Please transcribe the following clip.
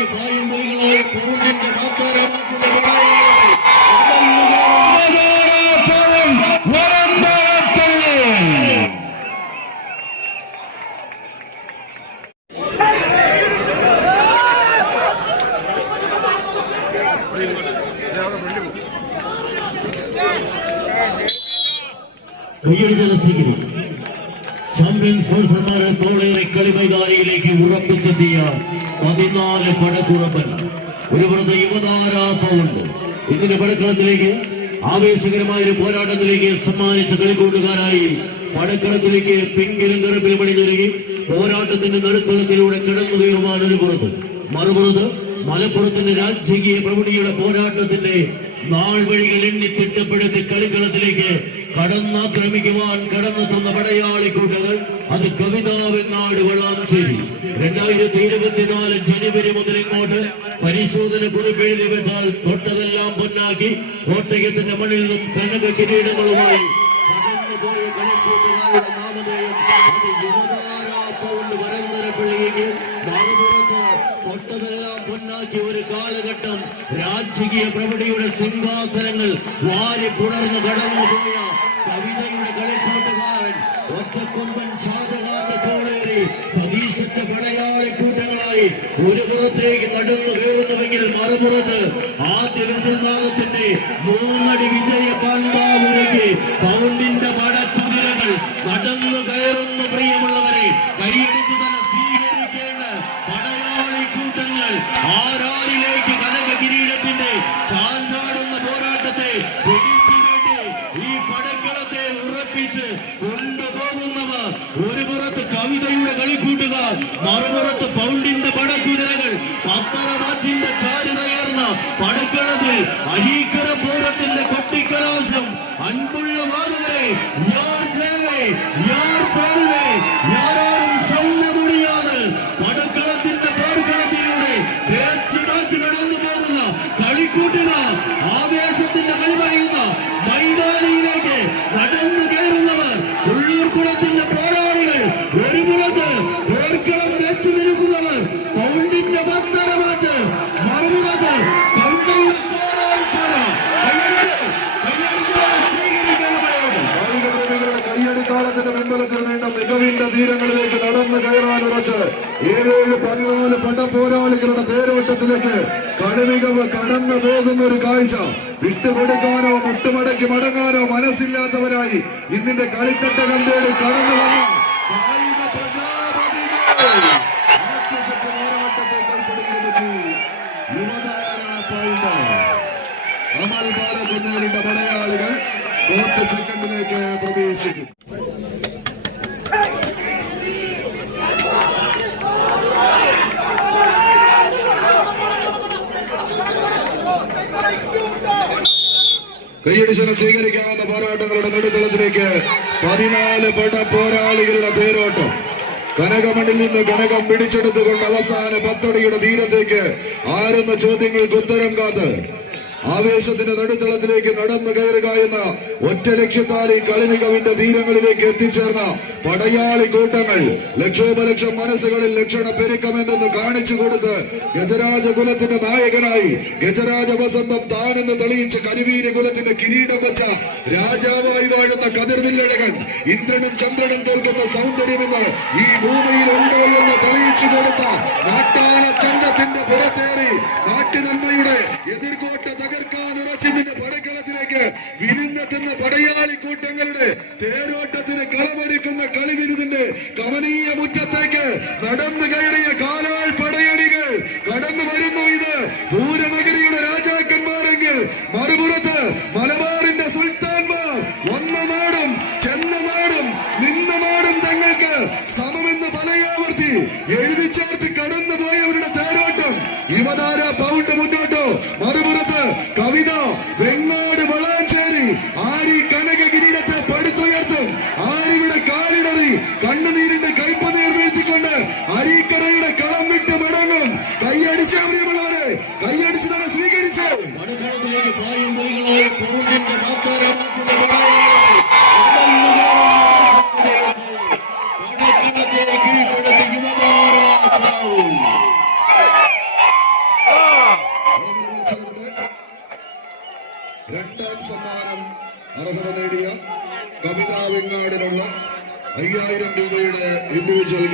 எங்களுக்கு தாயம்பதிகளை பொருள்கின்ற மாற்றாரை கையெழுத்து ரசிக்கிறேன் ചാമ്പ്യൻ സ്പോൺസർമാരെ തോളേറെ കളി മൈതാനിയിലേക്ക് ഉറപ്പിച്ചെത്തിയ പതിനാല് പടക്കുറപ്പൻ. ഒരു വെറുതെ യുവതാരാപ്പമുണ്ട് ഇതിന്റെ പടക്കളത്തിലേക്ക് ആവേശകരമായ ഒരു പോരാട്ടത്തിലേക്ക് സമ്മാനിച്ച കളിക്കൂട്ടുകാരായി പടക്കളത്തിലേക്ക് പിങ്കിലും കറുപ്പിലും പണി അണിഞ്ഞൊരുങ്ങി പോരാട്ടത്തിന്റെ നടുത്തളത്തിലൂടെ കിടന്നു കയറുവാൻ ഒരു പുറത്ത് മറുപുറത്ത് മലപ്പുറത്തിന്റെ രാജകീയ പ്രൗഢിയുടെ പോരാട്ടത്തിന്റെ നാൾ വഴികൾ എണ്ണി തിട്ടപ്പെടുത്തി കളിക്കളത്തിലേക്ക് കടന്നാക്രമിക്കുവാൻ കടന്നു തന്ന പടയാളിക്കൂട്ടങ്ങൾ അത് കവിതാവെന്നാട് വളാഞ്ചേരി രണ്ടായിരത്തി ഇരുപത്തിനാല് ജനുവരി മുതൽ ഇങ്ങോട്ട് പരിശോധന കുറിപ്പെഴുതി വെച്ചാൽ തൊട്ടതെല്ലാം പൊന്നാക്കി കോട്ടയത്തിന്റെ മണ്ണിൽ നിന്നും കനക കിരീടങ്ങളുമായി കടന്നുപോയ കളിക്കൂട്ടുകാരുടെ നാമധേയം അത് യുവതാര പൗണ്ട് വരന്തരപ്പള്ളിയെങ്കിൽ മറുപുറത്ത് തൊട്ടതെല്ലാം പൊന്നാക്കി ഒരു കാലഘട്ടം രാജകീയ പ്രഭടിയുടെ സിംഹാസനങ്ങൾ വാരി പുണർന്ന് കടന്നുപോയ കവിതയുടെ കളിക്കൂട്ടുകാരൻ ഒറ്റക്കൊമ്പൻ ഷാജഹാന്റെ തോളേറി സതീശന്റെ പടയാളി കൂട്ടങ്ങളായി ഒരു പുറത്തേക്ക് നടന്നു കയറുന്നുവെങ്കിൽ മറുപുറത്ത് ആദ്യ വിശ്വനാഥത്തിന്റെ മൂന്നടി വിജയ പാണ്ഡാപുരയ്ക്ക് പൗണ്ടിന്റെ யார் உள்ள வாங்குகிறேன் யார் தேவை? யார் பார்வை മികവിന്റെ തീരങ്ങളിലേക്ക് നടന്നു കയറാൻ ഉറച്ച് ഏഴേഴ് പതിനാല് പടപോരാളികളുടെ തേരോട്ടത്തിലേക്ക് കളിമികവ് കടന്നു പോകുന്ന ഒരു കാഴ്ച. വിട്ടുകൊടുക്കാനോ മുട്ടുമടക്കി മടങ്ങാനോ മനസ്സില്ലാത്തവരായി ഇന്നിന്റെ കളിത്തട്ടകം തേടി കടന്നു വന്ന അമൽ ബാലകുന്നേലിന്റെ മലയാളികൾ കോർട്ട് സെക്കൻഡിലേക്ക് കൈയടിശനം സ്വീകരിക്കാവുന്ന പോരാട്ടങ്ങളുടെ നടുത്തളത്തിലേക്ക് പതിനാല് പട പോരാളികളുടെ തേരോട്ടം. കനകമണ്ണിൽ നിന്ന് കനകം പിടിച്ചെടുത്തുകൊണ്ട് അവസാന പത്തടിയുടെ തീരത്തേക്ക് ആരെന്ന ചോദ്യങ്ങൾക്ക് ഉത്തരം കാത്ത്. ആവേശത്തിന്റെ നടുത്തളത്തിലേക്ക് നടന്നു കയറുക എന്ന ഒറ്റ ലക്ഷ്യത്താൽ ഈ കളിമികവിന്റെ തീരങ്ങളിലേക്ക് എത്തിച്ചേർന്ന പടയാളി കൂട്ടങ്ങൾ ലക്ഷോപലക്ഷം മനസ്സുകളിൽ ലക്ഷണ പെരുക്കമെന്തെന്ന് കാണിച്ചു കൊടുത്ത് ഗജരാജ കുലത്തിന്റെ നായകനായി ഗജരാജ വസന്തം താനെന്ന് തെളിയിച്ച് കരുവീര കുലത്തിന്റെ കിരീടം വെച്ച രാജാവായി വാഴുന്ന കതിർവില്ലഴകൻ ഇന്ദ്രനും ചന്ദ്രനും തോൽക്കുന്ന സൗന്ദര്യമെന്ന് ഈ ഭൂമിയിൽ ഉണ്ടോ എന്ന് തെളിയിച്ചു കൊടുത്ത നാട്ടാല ചന്തത്തിന്റെ പുറത്തേറി നാട്ടുനന്മയുടെ എതിർകോട്ട തകർക്കാൻ പടക്കളത്തിലേക്ക് വിരുന്നെത്തുന്ന പടയാളി കൂട്ടങ്ങളുടെ തേരോട്ടത്തിന് കളമൊരുക്കുന്ന കളിവിരുതിന്റെ കമനീയ മുറ്റത്തേക്ക് നടന്നു കയറിയ കാലാൾ പടയണികൾ. കടന്നു വരുന്നു ഇത് പൂരനഗരിയുടെ രാജാക്കന്മാരെങ്കിൽ. മറുപുറത്ത് മലബാറിന്റെ സുൽത്താൻമാർ വന്ന നാടും ചെന്ന നാടും നിന്ന നാടും തങ്ങൾക്ക് സമമെന്ന് പലയാവർത്തി എഴുതി ചേർത്ത് കടന്നു പോയവരുടെ തേരോട്ടം. യുവതാര പൗണ്ട് മുന്നോട്ടോ? മറുപുറത്ത് കവിത രണ്ടാം സമ്മാനം അർഹത നേടിയ കവിതാ വെങ്ങാടിനുള്ള അയ്യായിരം രൂപയുടെ ഇൻഡിവിജ്വൽ